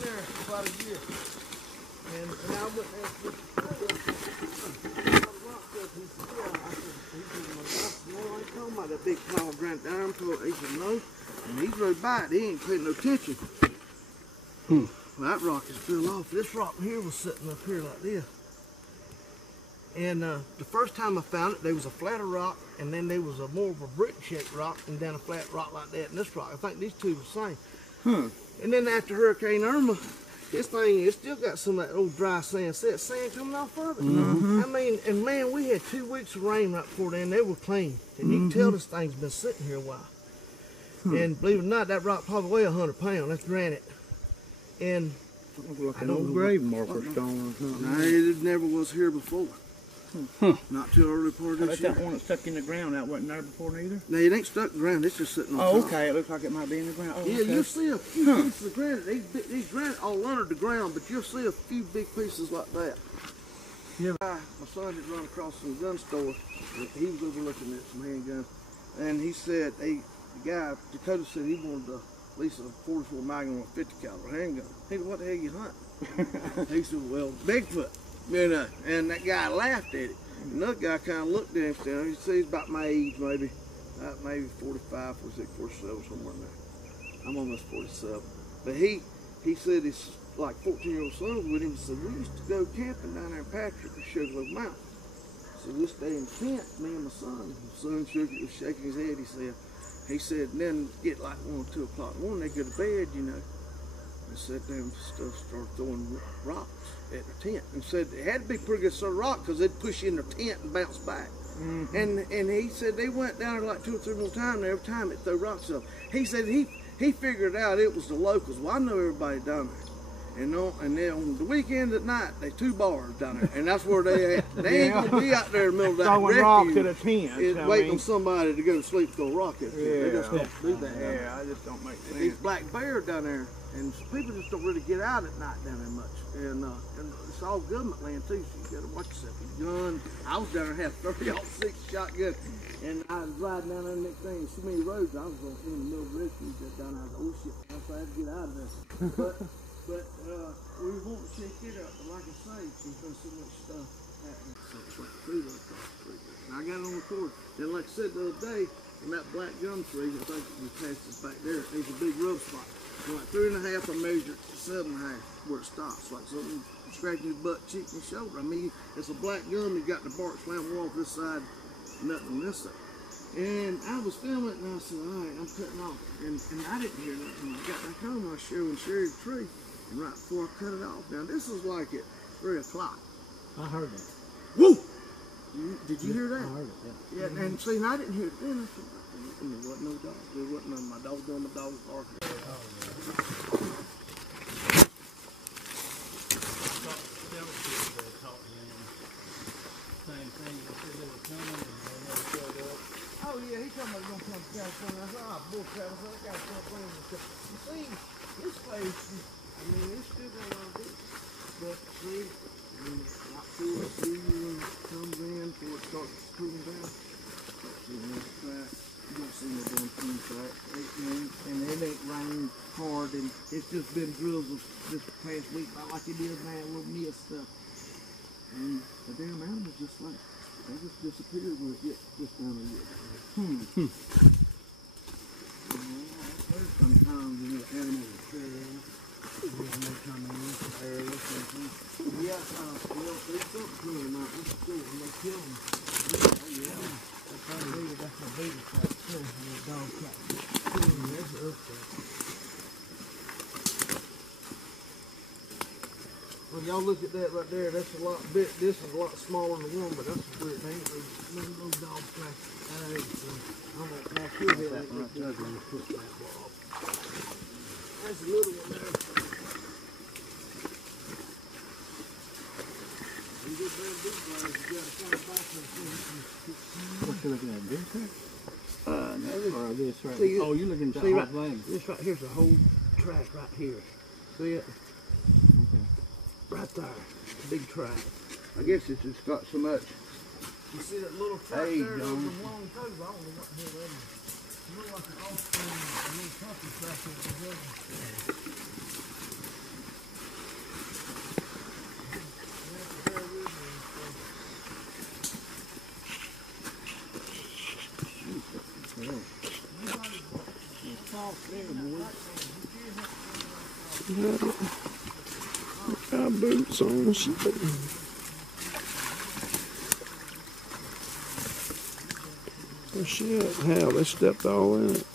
sitting there about a year. And I went there and he said, yeah. I said, no, I ain't talking about that big pile of granite iron pull. He said, no. And he rode by it. He ain't paying no attention. Well, that rock is fell off. This rock here was sitting up here like this. And the first time I found it, there was a flatter rock, and then there was a more of a brick-shaped rock, and then a flat rock like that. And this rock, I think these two were the same. And then after Hurricane Irma, this thing, it still got some of that old dry sand. See that sand coming off of it? I mean, and man, we had 2 weeks of rain right before then. They were clean. And you can tell this thing's been sitting here a while. And believe it or not, that rock probably weighs 100 pounds. That's granite. And like an old grave marker stone or something. No, it never was here before. Not too early part of this year. That one that's stuck in the ground, that wasn't there before neither? No, it ain't stuck in the ground, it's just sitting on top. Oh, okay, it looks like it might be in the ground. Oh, yeah, okay. You'll see a few pieces of granite. These granite all under the ground, but you'll see a few big pieces like that. Yeah. My son had run across some gun store. He was overlooking at some handguns. And he said, the guy, Dakota said he wanted at least a 44 Magnum or 50 caliber handgun. He said, what the hell you hunt? He said, well, Bigfoot. You know, and that guy laughed at it. Another guy kind of looked at him. He said he's about my age, maybe 45, 46, 47, somewhere in there. I'm almost 47. But he said his like 14-year-old son was with him. He said we used to go camping down there in Patrick or Sugarloaf Mountain. So we stay in tent, me and my son. My son was shaking his head. He said, and then get like 1 or 2 o'clock in the morning, they go to bed, you know. And sat there and stuff, started throwing rocks at the tent, and said it had to be pretty good sort of rock because they'd push you in the tent and bounce back. And he said they went down there like 2 or 3 more times, and every time it threw rocks up. He said he figured out it was the locals. Well, I know everybody down there. And then on the weekend at night, they 2 bars down there, and that's where they at. They ain't gonna be out there in the middle of that throwing rocks at a tent. Waiting on somebody to go to sleep throw a rock at them. They just don't do that. Yeah, I just don't make sense. These black bears down there, and people just don't really get out at night down there much. And it's all government land too, so you gotta watch yourself. Gun. I was down there, had 30-06 shotgun, and I was riding down there the next thing. So many roads, I was going in the middle of the refuge down there. Oh shit, I had to get out of there. But we won't check it out. But like I say, there's been so much stuff happening. So it's like food across the street. And I got it on record. Then like I said the other day, in that black gum tree, I think we passed this back there, there's a big rub spot. So like 3.5, I measured to 7.5 where it stops. Like something scratching your butt, cheek, and shoulder. I mean, it's a black gum, you got the bark slammed off this side, nothing on this side. And I was filming it, and I said, all right, I'm cutting off. And I didn't hear nothing. I got back home, I was showing Sherry the tree. And right before I cut it off, now this is like at 3 o'clock. I heard that. Woo! Did you hear that? I heard it, yeah. Yeah, and see, I didn't hear it then. I said, there wasn't no dog. There wasn't none of my dog doing my dog's barking. Oh yeah, he told me I was gonna come to California. I said, oh, bull crap, I gotta start playing this stuff. You see, this place, I mean, it's still got a lot of this. But see, I mean, not cool to see you when it comes in before it starts cooling down. You don't see no damn clean track. And it ain't rained hard, and it's just been drizzles this past week, like it is now, a little mist stuff. And the damn animals just like, they just disappeared when it gets this time of year. Sometimes the animals are fair. They come in, airless, yeah, well, they don't kill them out. It's cool, and they kill them. Yeah. That's my baby trap, too. The dog trap. That's the earth trap. When y'all look at that right there, that's a lot big. This is a lot smaller than the one, but that's a weird thing. There's no dog trap. I'm like, now, kill that right there. That's a little one there. What you looking at, this? No. Or this right? See, oh, you're looking at the whole whole thing. This right here's a whole track right here. See it? Okay. Right there. Big track. I guess it's just got so much. You see that little track there? Those long toes. I don't know what the hell that is. It looks like an off-screen little country track over there. Got boots on. Oh shit, hell, they stepped all in it.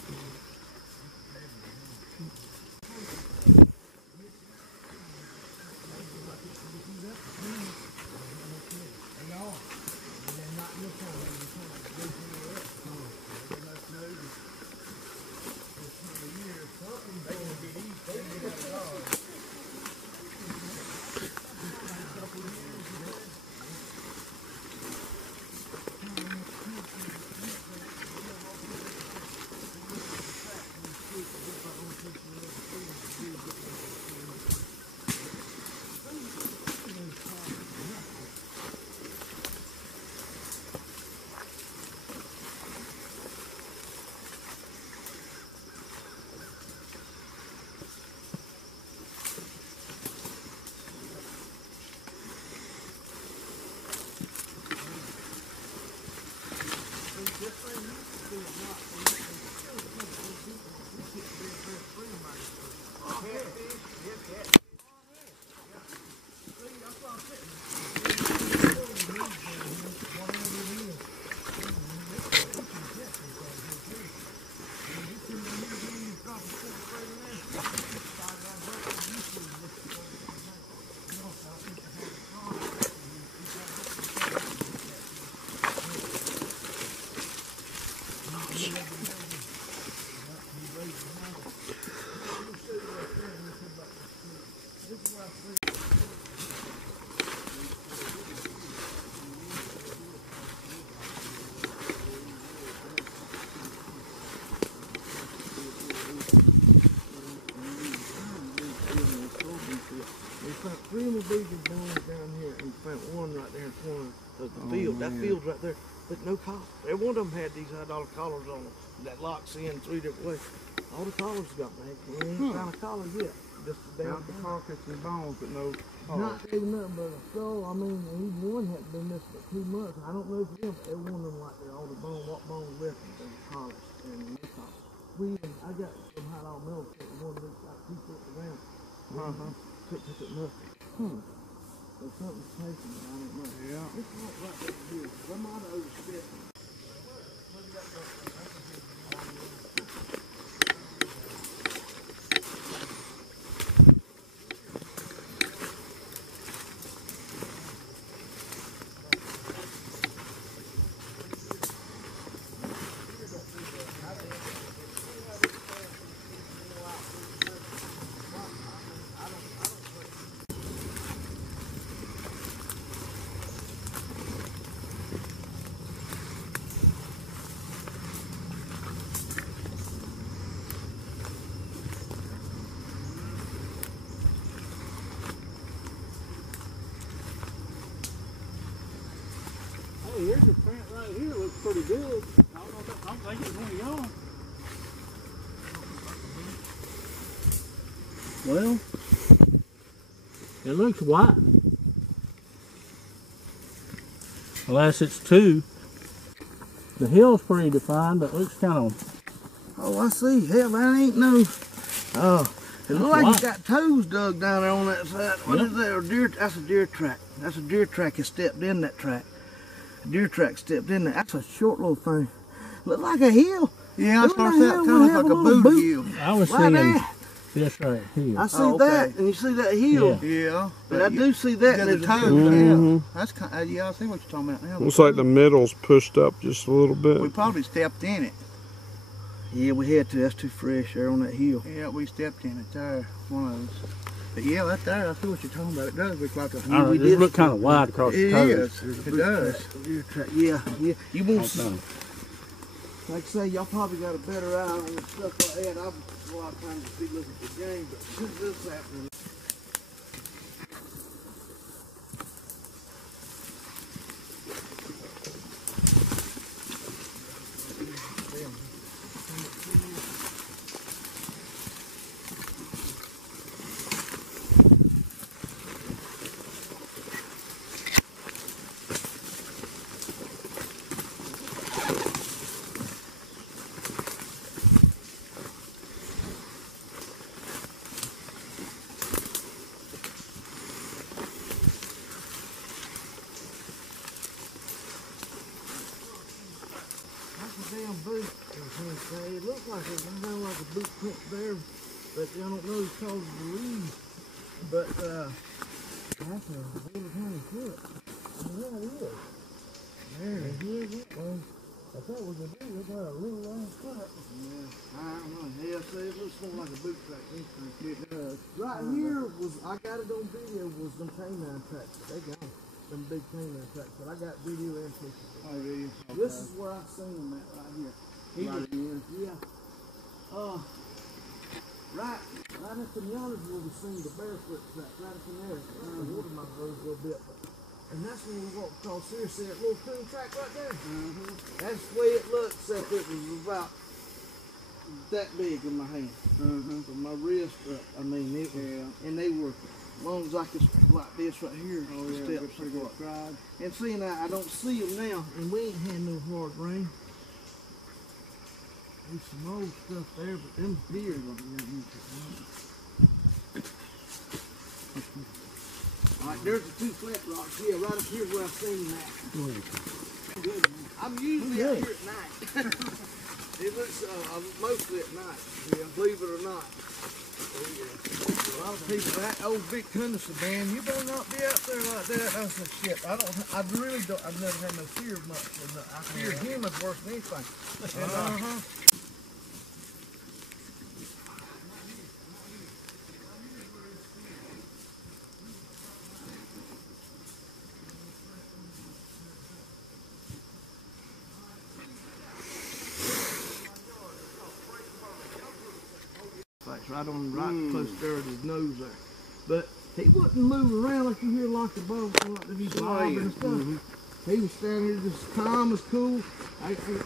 Three of the biggest bones down here, and found one right there in front of the field. That field's right there, but no collar. Every one of them had these $100 collars on them that locks in 3 different ways. All the collars got made. We ain't found a collar yet. Just down the carcass and bones, but no. Not even nothing but a skull. I mean, even one hadn't been missing for 2 months. I don't know for them, but every one of them like they're all the bone, what bone left and collars and no collars. I got some $100 metal kit, one that's like 2 foot around. Couldn't pick up nothing. So something's taking it, I don't know. Yeah. This is what right there here. I might have overstepped. Hey, here's a print right here. Looks pretty good. I don't know if that's, I'm thinking it's one of y'all. Well, it looks white. Unless it's 2. The hill's pretty defined, but it looks kind of. Oh, I see. Hell, that ain't no. It looks like it's got toes dug down there on that side. What is that? A deer? That's a deer track. That's a deer track. It stepped in that track. A deer track stepped in there. That's a short little thing. Look like a hill. Yeah, I started out kind of like a boot hill. I was seeing this right here. I see that, and you see that hill. Yeah. But I do see that. Yeah, And the there's toes. Mhm. Yeah. That's kind of, yeah, I see what you're talking about now. Looks like the middle's pushed up just a little bit. We probably stepped in it. Yeah, we had to. That's too fresh there on that hill. Yeah, we stepped in it there. One of those. But yeah, that there, I see what you're talking about. It does look like a. I don't know, it just look kind of wide across the It toes. is. It does. Deer track. Yeah, yeah. You won't see. Okay. Like I say, y'all probably got a better eye on stuff like that. I've a lot of times just be looking for game, but since this happening. looks like it's kind of like a boot print there, but I don't know the cause of the leaves. But that's a little tiny foot. Yeah, it is. There it is. Well, I thought it was a dude. It's got a little long foot. Yeah, I don't know. Yeah, see, it looks more like a boot track. It does. Right here was, I got it on video, was them canine tracks. They gone. Them big canine tracks. But I got video and pictures. Oh, video. Okay. This is where I've seen them at right here. Right here? Yeah. Right up in yonder where we seen the barefoot track. Right up in there. The water might rose a little bit. And that's when we walked across here. See that little coon track right there? That's the way it looks, except it was about that big in my hand. From my wrist up. I mean, it was, and they were, as long as I could, like this right here. Oh, yeah, pretty good stride. And seeing I don't see them now, and we ain't had no hard rain. There's some old stuff there, but them deer don't Alright, there's the two flat rocks. Yeah, right up here where I've seen that. Good. I'm usually out here at night. It looks mostly at night. Yeah, believe it or not. A lot of people, that old big Tennessee band, you better not be out there like that. That's the shit. I've never had no fear much. I fear humans worse than anything. Right close there at his nose there. But he wouldn't move around like you hear like a boat, like if he's bobbing and stuff. He was standing there just calm as cool.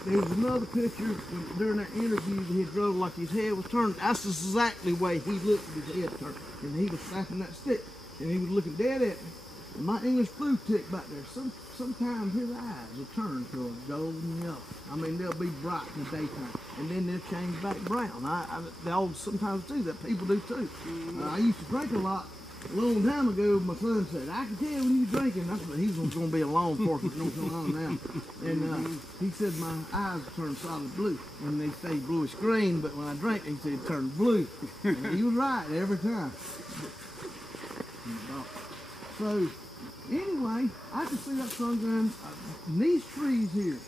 There was another picture during that interview that he drove like his head was turned. That's exactly the way he looked with his head turned. And he was snapping that stick. And he was looking dead at me. And my English blue tick back there, sometimes his eyes will turn to a golden yellow. I mean, they'll be bright in the daytime, and then they'll change back brown. They all sometimes do that. People do too. I used to drink a lot. A long time ago, my son said, I can tell when you're drinking. That's what he was going to be a law enforcement, you know what's going on now. And he said my eyes turn solid blue. And they say bluish green, but when I drink, he said it turned blue. And he was right every time. So, anyway, I can see that sungun. These trees here,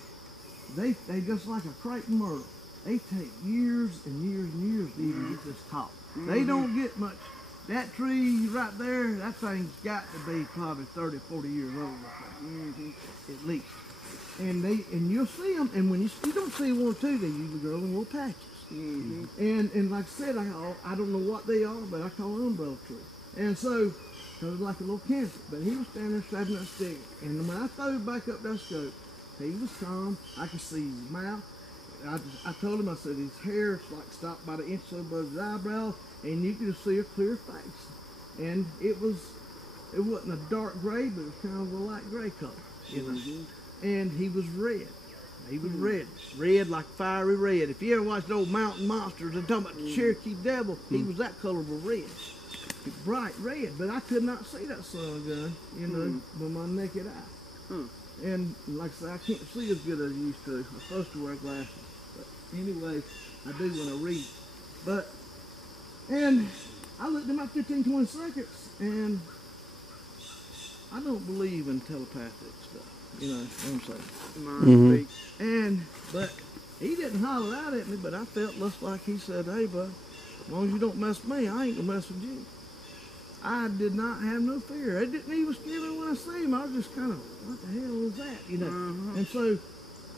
they just like a Creighton myrtle. They take years and years and years to even get this tall. They don't get much. That tree right there, that thing's got to be probably 30, 40 years old, at least. And you'll see them, and when you don't see one or two, they usually grow in little patches. And like I said, I don't know what they are, but I call them umbrella tree. And so, it was like a little cancer, but he was standing there slapping that stick. And when I threw back up that scope, he was calm. I could see his mouth. I told him, I said, his hair like stopped by the inch above his eyebrow, and you could see a clear face. And it wasn't a dark gray, but it was kind of a light gray color. You know? And he was red. He was red like fiery red. If you ever watched the old Mountain Monsters, they're talking about the Cherokee Devil, he was that color of red. Bright red, but I could not see that sun gun, you know, with my naked eye. And like I said, I can't see as good as I used to. I'm supposed to wear glasses. But anyway, I do when I read. And I looked at my 15, 20 seconds, and I don't believe in telepathic stuff, you know what I'm saying? But he didn't holler out at me, but I felt just like he said, hey, bud, as long as you don't mess with me, I ain't gonna mess with you. I did not have no fear. It didn't even scare me when I see him. I was just kind of, what the hell was that, you know? And so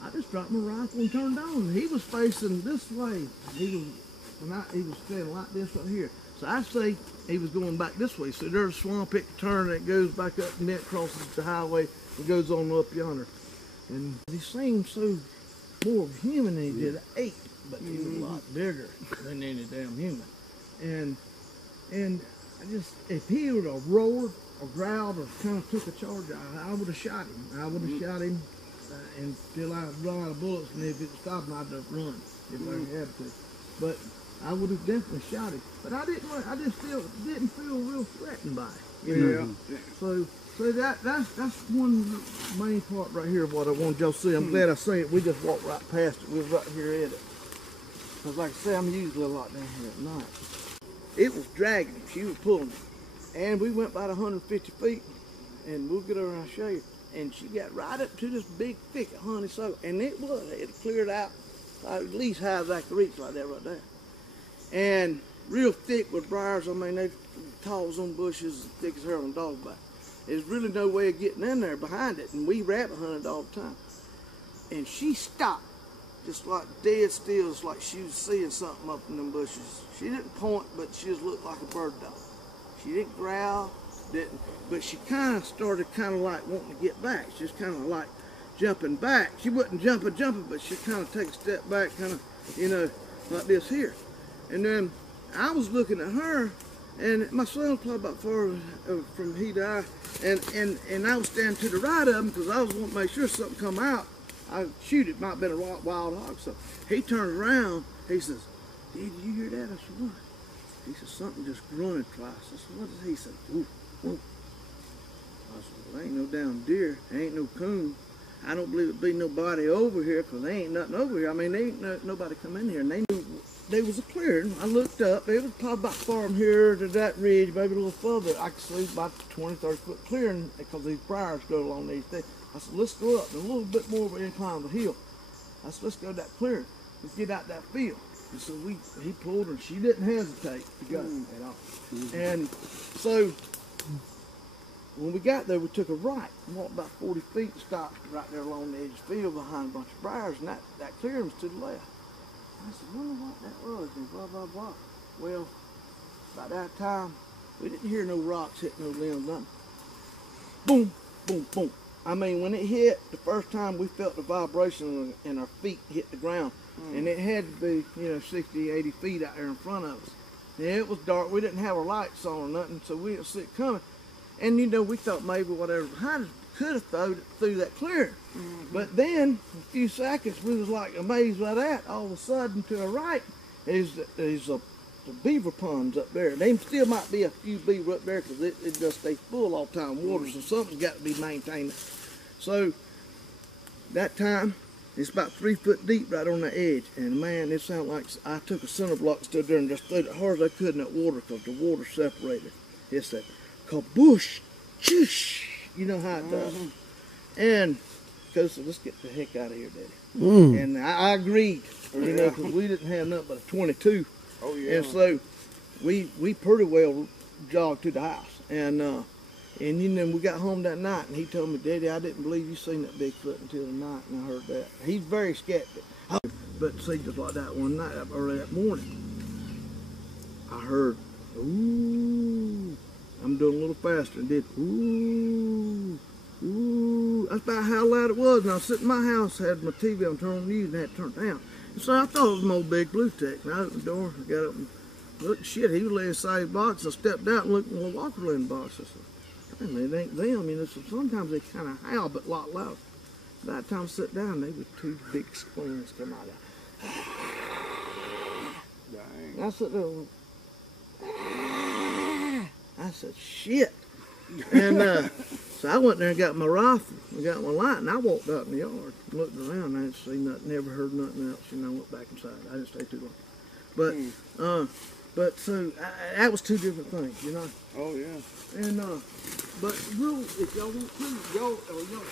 I just dropped my rifle and turned on. He was facing this way. He was standing like this right here. So I say he was going back this way. So there's a swamp, it turn, and it goes back up, and then it crosses the highway and goes on up yonder. And he seemed so more human than he did an ape, but he was a lot bigger than any damn human. And I just, if he would have roared or growled or kind of took a charge, I would have shot him. I would have shot him until I run out of bullets, and if it stopped, I'd have run if I had to. But I would have definitely shot him. But I just didn't feel real threatened by it. You know? So that's one main part right here of what I wanted y'all to see. I'm glad I say it. We just walked right past it. We was right here at it. Because like I say, I'm usually a lot down here at night. It was dragging him. She was pulling him. And we went about 150 feet, and we'll get over and I'll show you. And she got right up to this big thicket, honeysuckle, and it cleared out at least high as I could reach, like that right there. And real thick with briars. I mean, they tall as on bushes, as thick as hair on a dog's back. There's really no way of getting in there behind it, and we rabbit hunted all the time. And she stopped, just like dead still, it's like she was seeing something up in them bushes. She didn't point, but she just looked like a bird dog. She didn't growl, but she kind of started kind of like wanting to get back. She was kind of like jumping back. She wasn't jumping, but she kind of take a step back, kind of, you know, like this here. And then I was looking at her, and my son was probably about far from he to I, and I was standing to the right of him because I was wanting to make sure something come out. I shoot it, might have been a wild hog. So he turned around, he says, "Did you hear that?" I said, "What?" He said, "Something just grunted twice." I said, "What is he?" He said, "Woof, woof." I said, "Well, ain't no damn deer, ain't no coon. I don't believe it'd be nobody over here, because there ain't nothing over here. I mean, there ain't nobody come in here." And they knew there was a clearing. I looked up, it was probably about from here to that ridge, maybe a little further. I could see about 20, 30 foot clearing because these briars go along these things. I said, "Let's go up, and a little bit more of an incline of the hill." I said, "Let's go to that clearing. Let's get out that field." And so he pulled her, and she didn't hesitate to go at all. And so when we got there, we took a right, walked about 40 feet, and stopped right there along the edge of the field behind a bunch of briars, and that clearing was to the left. I said, "Wonder what that was," and blah, blah, blah. Well, by that time, we didn't hear no rocks hit no limbs, nothing. Boom, boom, boom. I mean, when it hit, the first time we felt the vibration and our feet hit the ground. And it had to be, you know, 60, 80 feet out there in front of us. And it was dark. We didn't have our lights on or nothing, so we didn't see it coming. And, you know, we thought maybe whatever behind us could have thrown it through that clearing. But then, a few seconds, we was like amazed by that. All of a sudden, to our right, is the beaver ponds up there. There still might be a few beaver up there because it just stays full all the time, water, so something's got to be maintained. So, that time, it's about 3 foot deep right on the edge. And man, it sounded like I took a cinder block, stood there and just threw it as hard as I could in that water because the water separated. It's that kaboosh, choosh. You know how it does. And Coach said, "Let's get the heck out of here, Daddy." And I agreed, you know, because we didn't have nothing but a 22. Oh yeah. And so we pretty well jogged to the house. And you know, we got home that night, and he told me, "Daddy, I didn't believe you seen that Bigfoot until tonight," and I heard that. He's very skeptic. But see, just like that one night, early that morning, I heard, "Ooh." I'm doing a little faster, and did, "Ooh, ooh." That's about how loud it was. And I was sitting in my house, had my TV on, turned on the news, and had it turned down. And so I thought it was an old big blue tick. And I opened the door, I got up and looked, shit, he was laying inside the box. I stepped out and looked in the walker laying box. I said, "Man, it ain't them." You know, so sometimes they kind of howl, but a lot louder. By the time I sat down, they were two big screams come out of it. Dang. And I sat there and went, I said, "Shit." And so I went there and got my rifle and got my light, and I walked out in the yard, looked around, and I didn't see nothing, never heard nothing else, and I went back inside. I didn't stay too long. But so that was two different things, you know. Oh yeah. And but we'll, if y'all want to, y'all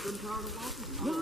been tired of walking? No.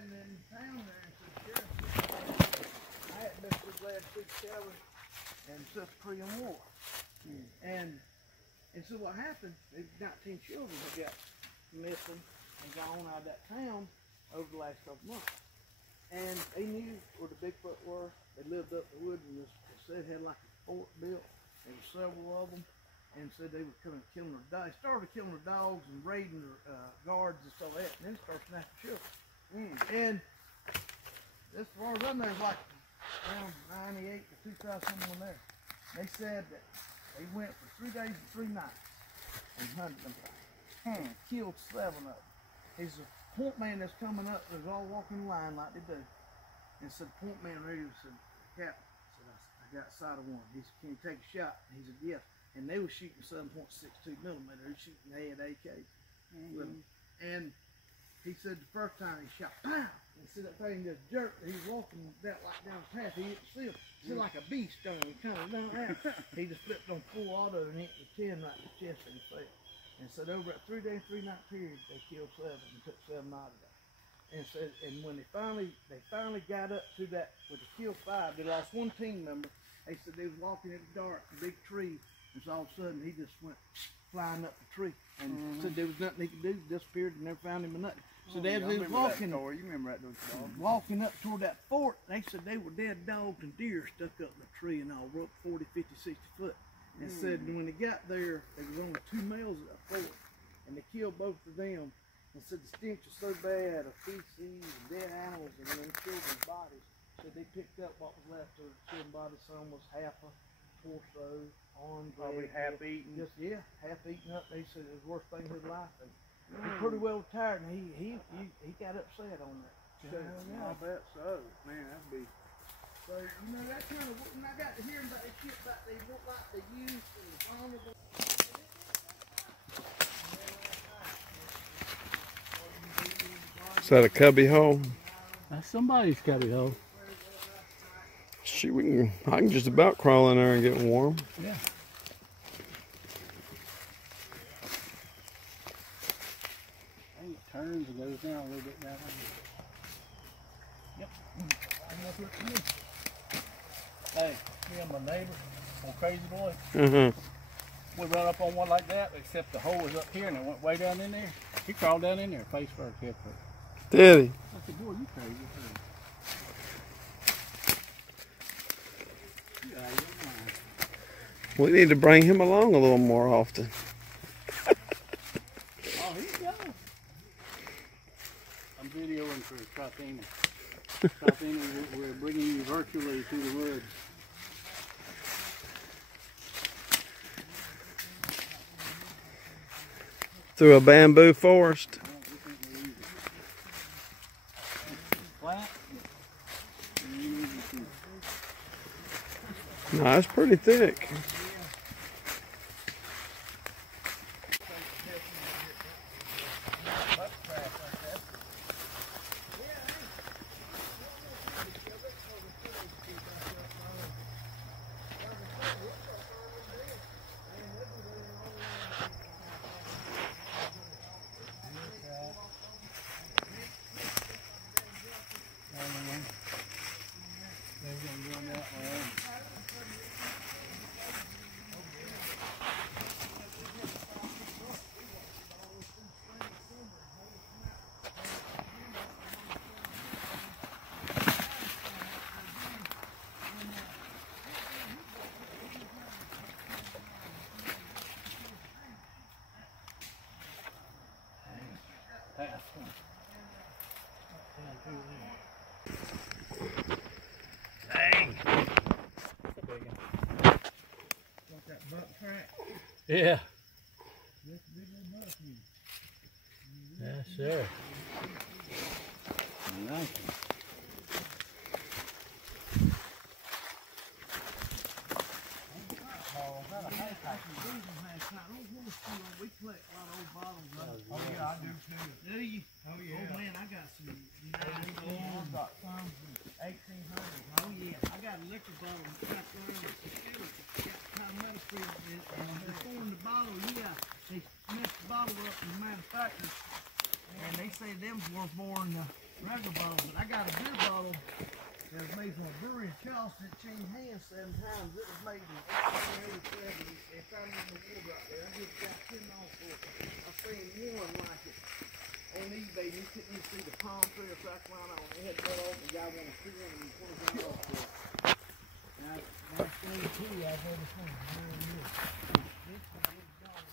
riding in town there and said, Sheriff, I hadn't been so glad to see Kelly and such pre-war. And so what happened, there was 19 children that got missing and gone out of that town over the last couple months. And they knew where the Bigfoot were. They lived up the woods and they said had like a fort built. There were several of them. And said they were coming killing their dogs. They started killing their dogs and raiding their guards and stuff like that. And then started snapping children. And as far as I know, like around 98 to 2000, someone there. They said that they went for 3 days and 3 nights and hunted them. Killed 7 of them. He's a point man that's coming up. They're all walking in line like they do. And said, the point man ready said, Captain, said, I got sight of one. He said, can you take a shot? And he said, yes. And they were shooting 7.62 millimeter. They were shooting, they had AKs with them. And he said the first time he shot, pow! And see that thing just jerked. He was walking that like down the path. He hit the seal. See like a bee stung. He kind of down out. He just flipped on full auto and hit the chin right in the chest and he fell. And said over a 3-day, 3-night period, they killed 7 and took 7 out of that. And said, and when they finally got up to that, with the kill 5, they lost 1 team member. They said they was walking in the dark, a big tree. And so all of a sudden he just went flying up the tree and said there was nothing he could do, disappeared and never found him or nothing. So as they was walking, you remember that, don't you? walking up toward that fort, they said they were dead dogs and deer stuck up in the tree and all, up 40, 50, 60 foot. And said when they got there was only 2 males at the fort and they killed both of them. And said the stench was so bad of feces and dead animals and then children's bodies. So they picked up what was left of the children's bodies. Some was half a torso, arm, probably half eaten. Just half eaten up. They said it was the worst thing in his life. And he's pretty well tired, and he got upset on that. I bet so. Man, that'd be. So you know that kind of when I got to hearing about that shit about they look like the youth and the vulnerable. Is that a cubby hole? That's somebody's cubby hole. Shoot, I can just about crawl in there and get warm. Yeah. I think it turns and goes down a little bit that way. Yep. Hey, me and my neighbor on Crazy Boy, we run up on one like that, except the hole was up here and it went way down in there. He crawled down in there, face first, head first. Did he? I said, boy, you crazy. We need to bring him along a little more often. Oh, he's gone. I'm videoing for Trothina. Trothina, we're bringing you virtually to the woods. Through a bamboo forest. Flat. No, it's pretty thick. Dang. Want that buck crack? Yeah. Yes, sir. Nice. We collect a lot of old bottles. Oh yeah, I do too. Do you? Oh yeah. Oh man, I got some 1900s, got some 1800s. Oh yeah, I got a liquor bottle wrapped around with some skeleton. Got kind of metal filled in it. And before in the bottle, yeah, they messed the bottle up and manufactured. And they say them's worth more than the regular bottle, but I got a beer bottle that was made from a brewery in Charleston. It changed hands 7 times. It was made in 1887. They found it in the water out there. I just got $10 for it. I seen one like it on eBay. You couldn't even see the palm tree of South Carolina on it. They had to cut off and the guy wanted $220 for it. Now, that's the only two I've ever seen. This one was gone.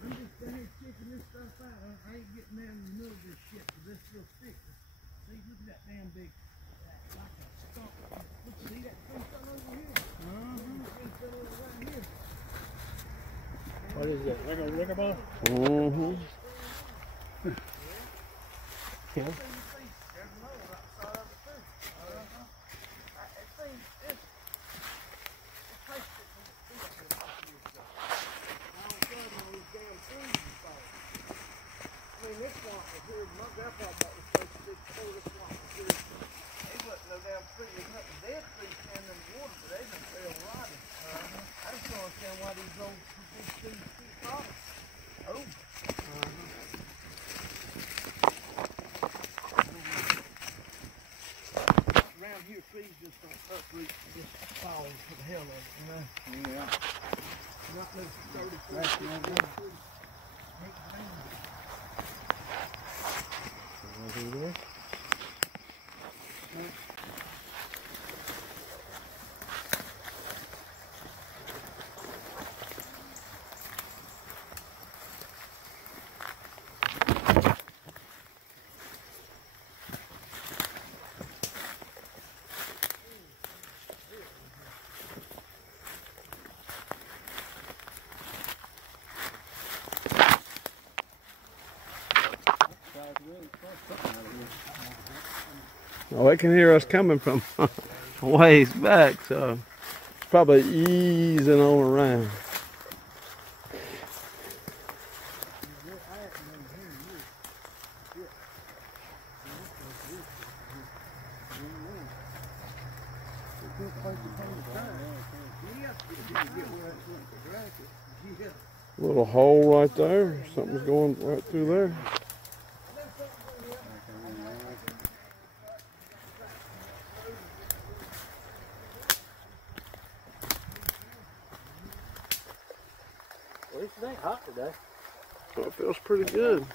I'm just down here checking this stuff out. I ain't getting down in the middle of this shit because this still sticks. See, look at that damn big, like a stump. Look, see that tree still over here? Tree still over right here. What is that? Like a liquor bottle? Mm-hmm. Yeah. There's another right beside of it too. It seems this. It tastes it when it's still here a few years ago. All of a sudden, all these damn trees and stuff. I mean, this swamp was here. My grandpa bought this place before this swamp was here. They wasn't no damn tree. There's nothing dead trees standing in the water, but they done fell rotted. I just don't understand why these old big trees keep falling. Oh. Around here, trees just don't uproot, just fall to the hell of it, you know? Yeah. Not no 30, 40, That's 50 no year good. trees. Make it rain. Over there. Oh, they can hear us coming from a ways back, so it's probably easing on around. Little hole right there. Something's going right through there. At least it ain't hot today. Oh, it feels pretty good.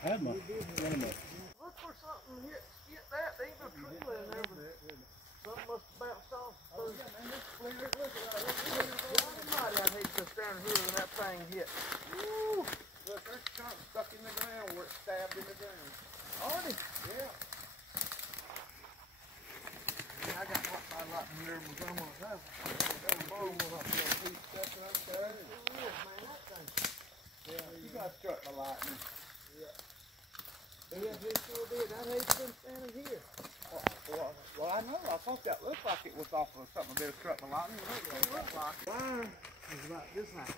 Had my, Look for something here. Get that. There ain't no tree laying there, but something must have bounced off. Look at Marty, I'd hate to stand here when that thing hit. Woo! Look, there's a chunk stuck in the ground where it stabbed in the ground. Marty? Yeah. I got hot by a lot in here in my grandma's house. That was born with up there. He's stepping up there. It is, man, that thing. Yeah, you got struck by lightning. Yeah. Yeah, he sure did. I'd hate to been standing here. Well, I know. I thought that looked like it was off of something that was struck by lightning. It looked like it. Wire was about this high.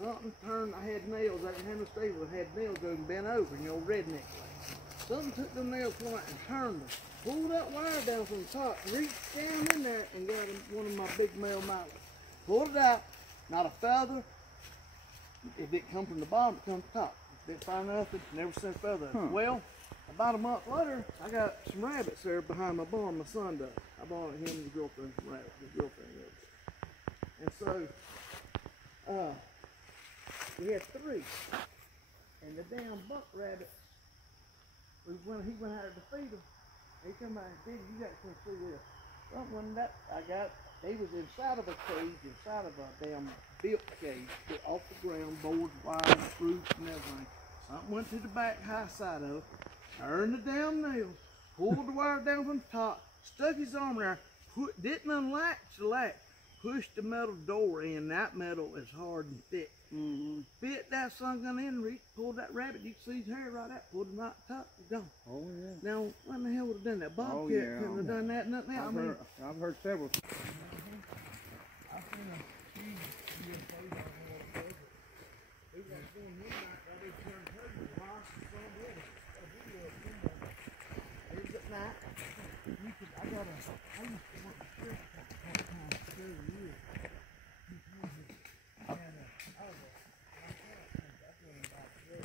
Something turned. I had nails. I didn't have no stable. I had nails going bent over, you know, redneck. Something took them nails from it and turned them. Pulled that wire down from the top, reached down in there and got one of my big male mouths. Pulled it out. Not a feather. It didn't come from the bottom. It come from the top. Didn't find nothing, never seen a feather. Well, about a month later, I got some rabbits there behind my barn. My son died. I bought him and his girlfriend some rabbits. His girlfriend rabbits. And so, we had 3. And the damn buck rabbit, when he went out to feed them, he come out and said, you got to come see this. Something that I got, they was inside of a cage, inside of a damn built cage, off the ground, boards, wires, fruits, and everything. Something went to the back high side of it, turned the damn nails, pulled the wire down from the top, stuck his arm there, didn't unlatch the latch, pushed the metal door in. That metal is hard and thick. Bit that son gun in, reached, pulled that rabbit. You can see his hair right out, pulled him right top, he's gone. Oh yeah. Now, what in the hell would have done that? Bobcat couldn't have done that, nothing else. I've heard several. I've seen a huge UFO down there. It was like going midnight, right there, turned turkey, lost the sun in it. A video of somebody. It was at night. I used to work the sheriff part-time for 30 years. And I was I doing about today.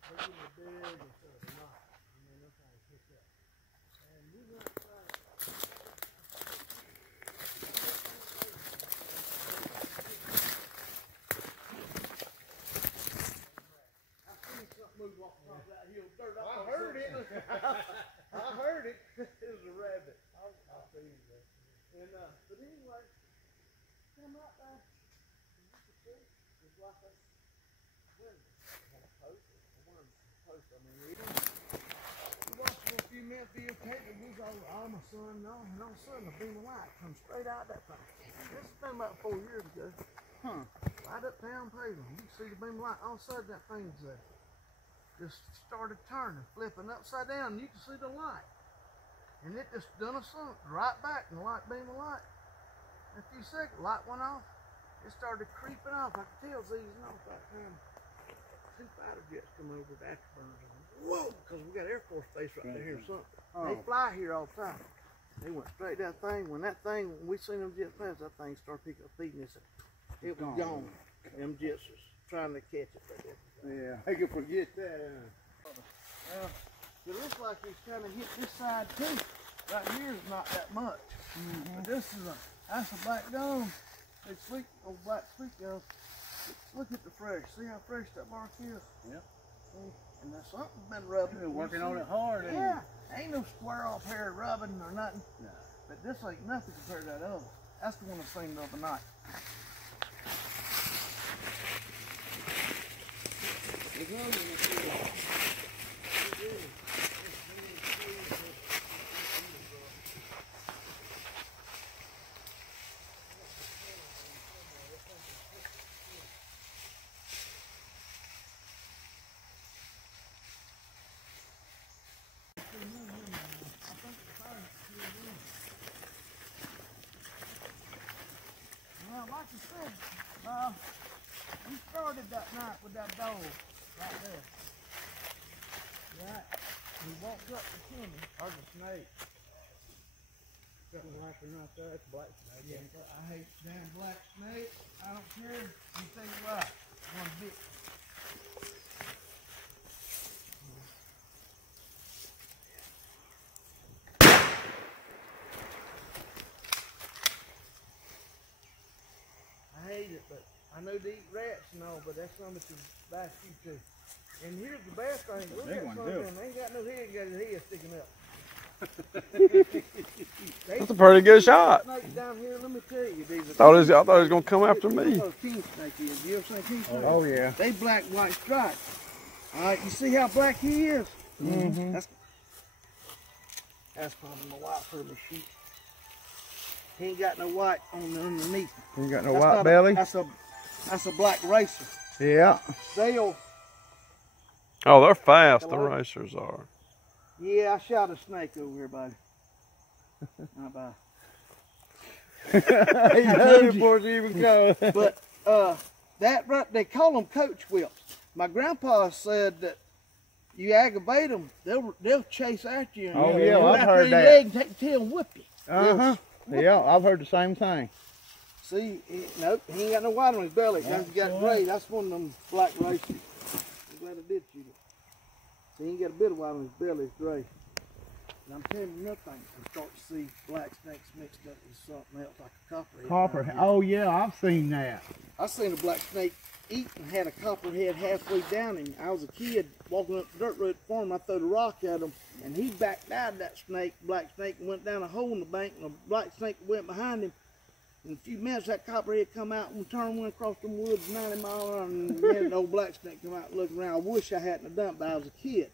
They give me a big instead of a knot. I mean, that's how I pick up. And we went outside. Move off the top of that hill dirt. I heard it. I heard it. It was a rabbit. I'll see you there. And but anyway, come out there. You can see it's like a window. On a post. I mean, we watched it a few minutes videotaping. We was all my son and all of a sudden a beam of light comes straight out that thing. This has been about 4 years ago. Right up down pavement. You can see the beam of light. All of a sudden that thing's just started turning, flipping upside down, and you can see the light. And it just done a slump right back in the light beam of light. In a few seconds, light went off. It started creeping off. I could tell easing off that time. 2 fighter jets come over with afterburners on. Whoa! Because we got Air Force Base right there or something. They fly here all the time. They went straight that thing. When we seen them jets pass, that thing started picking up speed, and it was gone. Them jets was trying to catch it right there. Yeah, I can forget that. It looks like it's kind of hit this side too. Right here is not that much. But this is that's a black dome. It's sweet, old black sweet gum. Look at the fresh. See how fresh that bark is? Yep. And there's something been rubbing. You've been working on it hard. Yeah. Ain't no square off hair rubbing or nothing. No. But this ain't nothing compared to that other. That's the one I seen the other night. Well, like I said, we started that night with that dog right there. Right. We walked up the chimney. There's a snake. Something like it right there. It's a black snake. Yeah, I hate damn black snake. I don't care. You think right. One bit. I hate it, but I know to eat rats and all, but that's something to bash you to. And here's the best thing. Look at something. They ain't got no head, got his head sticking up. That's a pretty good shot. Snakes down here, let me tell you, these I thought it was going to come after me. King snake is. You ever seen a king snake? Oh yeah. They black, white stripes. All right, you see how black he is? That's probably my white furry sheep. He ain't got no white on the underneath. You ain't got no white belly? That's a black racer. Yeah. They'll. Oh, they're fast, the racers are. Yeah, I shot a snake over here, buddy. Bye-bye. He knows before she even goes. But that right, they call them coach whips. My grandpa said that you aggravate them, they'll chase after you. Oh yeah, I've heard that. And take the tail and whip you. Yeah, I've heard the same thing. See, nope, he ain't got no white on his belly. He's got gray. That's one of them black racers. I'm glad I did shoot it. See, he ain't got a bit of white on his belly. It's gray. And I'm telling you another thing. You start to see black snakes mixed up with something else, like a copperhead. Copperhead. Oh yeah, I've seen that. I seen a black snake eat and had a copperhead halfway down him. I was a kid walking up the dirt road to the farm. I threw a rock at him, and he backed out of that snake, black snake, and went down a hole in the bank, and a black snake went behind him. In a few minutes, that copperhead come out and we turned one across the woods 90 miles an hour, and then the old black snake come out looking around. I wish I hadn't have done it, but I was a kid.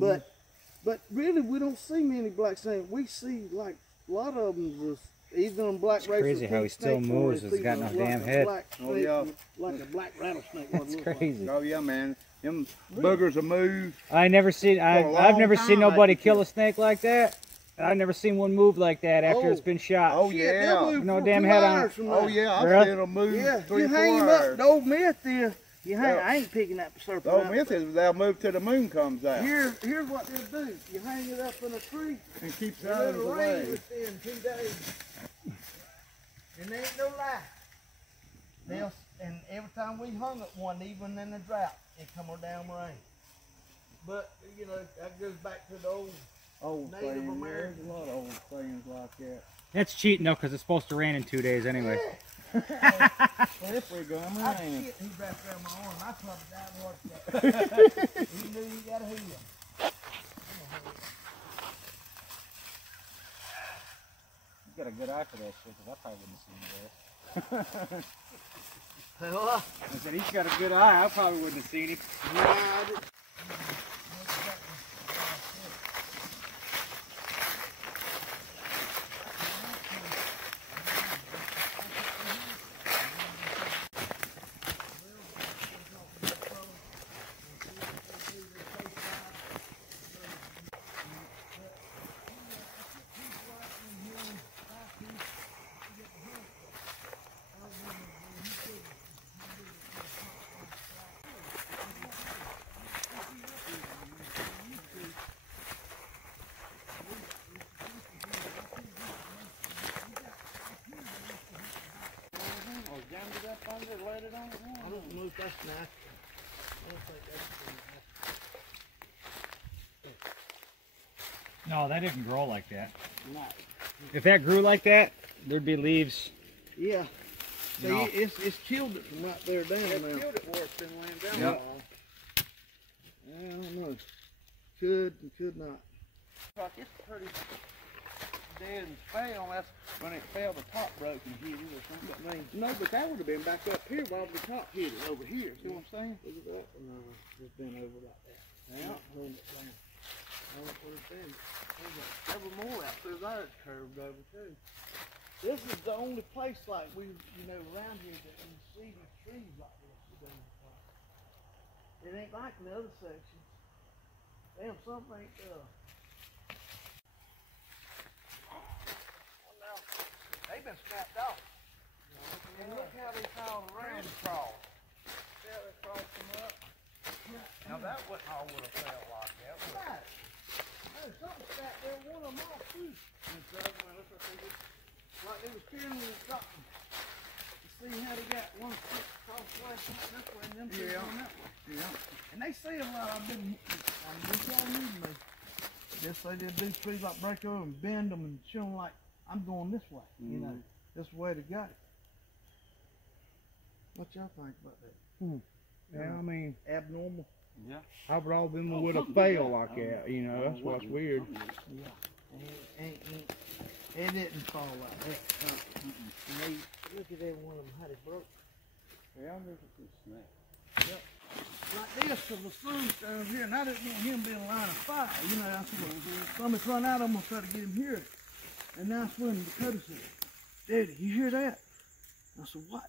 But really, we don't see many black snakes. We see like a lot of them just either on black racer. Crazy how he still moves. It's got no damn head. Oh yeah, like a black rattlesnake. That's crazy. oh yeah, man. Them boogers will move. I've never seen nobody kill a snake like that. I've never seen one move like that after it's been shot. Oh yeah. No damn head on it. Oh yeah, I've Really? seen them move. Yeah, 3 you or 4 hang him hours. up. The old myth is, I ain't picking that serpent The old up. myth is they'll move till the moon comes out. Here's what they'll do. You hang it up in a tree, And keeps and out of the it'll rain way. within 2 days. And there ain't no lie. And every time we hung up one, even in the drought, it come on down rain. But, you know, that goes back to the old Native Thing. American. There's a lot of old things like that. That's cheating though, because it's supposed to rain in 2 days anyway. Slippery gum I rain. shit, he wrapped around my arm. I probably died of a heart attack. He knew he got a heal. You got a good eye for that shit, because I probably wouldn't have seen that. Well, I said, he's got a good eye. I probably wouldn't have seen him. I did. Under, laid it on the ground. I don't know if that's natural. I don't think that's natural. No, that didn't grow like that. No. If that grew like that, there'd be leaves. Yeah. See, No. it's killed it from right there down It now. killed it where it's been laying down. Yep. I don't know. Could and could not. Like it's pretty dead and fell. That's when it fell, the top broke and hit it or something. I mean, no, but that would have been back up here while the top hit it over here. See what I'm saying? Look at that. No, it's been over like that. Yeah. Hold it down. I don't put it in. Several more out there that it's curved over too. This is the only place like we, around here that you see these trees like this. It ain't like in the other sections. Damn, something ain't They've been snapped off. And look how they crawled around and crawled. See how they crawled them up? Now that wouldn't all would have fell like that, would it? right. There's something back there, one of them off too. And so, well, looks like they just Like they was carrying with something. You see how they got one foot across the way, something this way, and them two going that way. Yeah. And they say a lot. I've been telling me. They say they do trees like break over and bend them and show them like I'm going this way. You know, this way to go. What y'all think about that? Yeah, I mean, Abnormal. Yeah. how would all them would have failed like that? You know, that's what's weird. Yeah. It didn't fall like that. And they, look at every one of them, how they broke. Yeah, look at this snake. Like this, because the sun's down here, and I didn't want him being a line of fire. You know, I said, well, somebody's run out, I'm going to try to get him here. And that's when Dakota said, Daddy, you hear that? I said, what?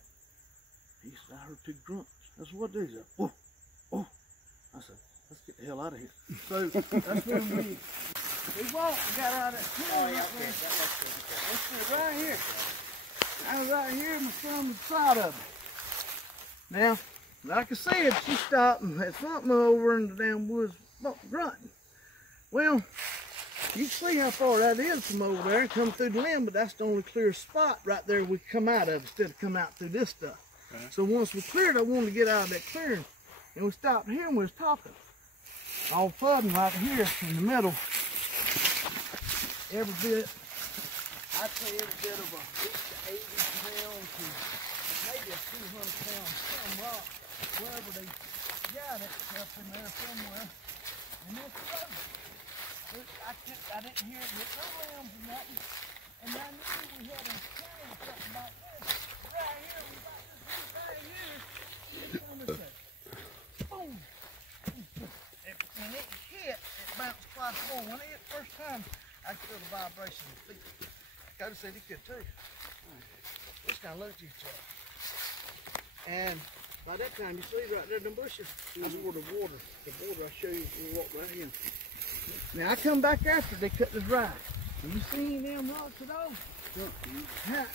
He said, I heard 2 grunts. I said, what is that? Oh, oh. I said, let's get the hell out of here. So that's when we walked and got out of that tree right there. Let's sit right here. I was right here, my son was side of it. Now, like I said, she stopped and had something over in the damn woods grunting. Well, you can see how far that is from over there and come through the limb, but that's the only clear spot right there we come out of instead of come out through this stuff. Okay. So once we cleared, I wanted to get out of that clearing. And we stopped here and we was talking. All of a sudden, right here in the middle, every bit, I'd say every bit of a 80 pound to maybe a 200-pound some rock, wherever they got it, up in there somewhere. And it's floating. I didn't hear it hit no limbs or nothing. And I knew we had a carrying something back there. right here, we got this thing here. It's almost like, boom. When it hit, it bounced twice more. When it hit the first time, I could feel the vibration in the feet. Cody said he could too. Just kind of looked at each other. And by that time, you see right there, them bushes, is where the water, I show you, we walk right in. Now I come back after they cut this ride. Have you seen them rocks at all?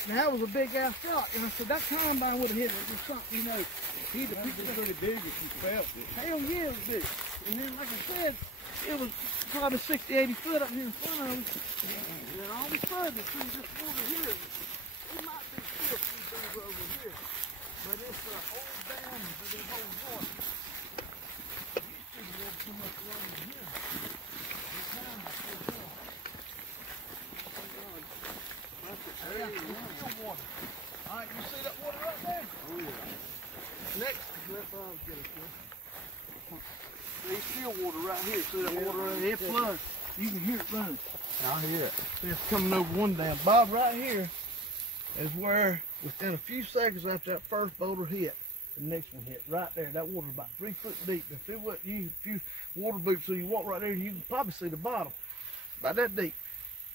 That was a big ass rock. And I said, that combine would have hit it or something, you know. He'd have picked it pretty big if you felt it. Hell yeah, it was big. And then, like I said, it was probably 60, 80 foot up here in front of us. And then all of a sudden, through this water here, it might be still some things over here. But it's an old dam for this whole north. Used to be so much water in here. This time it's still there. Yeah, it's still water. All right, you see that water right there? Oh, yeah. Next, let Bob get us here. There's still water right here. See that water right here? It floods. You can hear it running. I hear it. See, it's coming over one dam. Bob, right here is where, within a few seconds after that first boulder hit, the next one hit. Right there. That water's about 3 foot deep. If it wasn't you, a few water boots, so you walk right there, you can probably see the bottom. About that deep.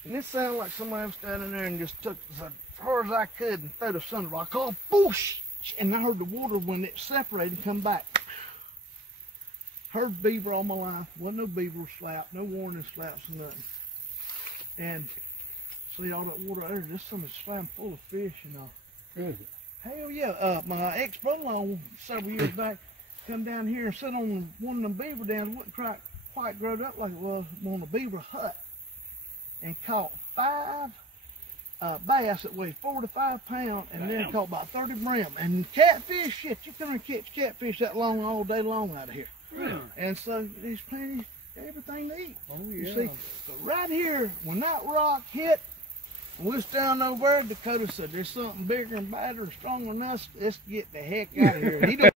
And it sounded like somebody was standing there and just took as hard as I could and threw the thunder. I called, boosh! And I heard the water when it separated come back. Heard beaver all my life. Wasn't no beaver slap, no warning slaps or nothing. And see all that water there, this summer's slam full of fish and all. Is it? Hell yeah. My ex-brother-in-law several years back come down here and sit on one of them beaver dams. It wasn't quite grown up like it was on a beaver hut. And caught 5 bass that weighed 4 to 5 pounds, and then caught about 30 brim. And catfish, shit, you can't catch catfish that long all day long out of here. Really? And so there's plenty, everything to eat. Oh, You yeah. see, but right here, when that rock hit, we was down over there, Dakota said, there's something bigger and badder and stronger than us. Let's get the heck out of here. He don't